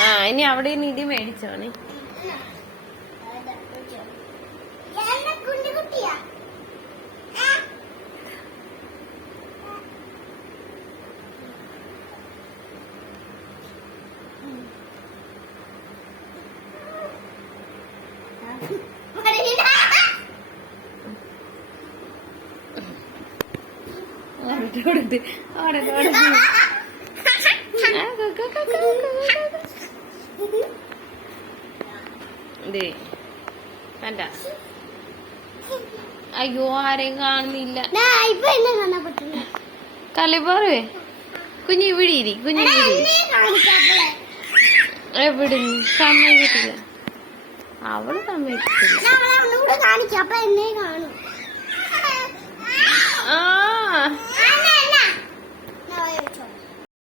ആ ഇനി അവിടെ നിന്ന് ഇടി മേടിച്ചോണേ. അവിടെ അവിടെ ഓടട്ടെ. ദേ കണ്ട. അയ്യോ ആരെയും കാണുന്നില്ല. കളിപ്പാറുവേ കുഞ്ഞു ഇവിടെ ഇരി കുഞ്ഞു. എവിടെ സമ്മതിക്കില്ല അവൾ സമ്മതിക്കത്തില്ല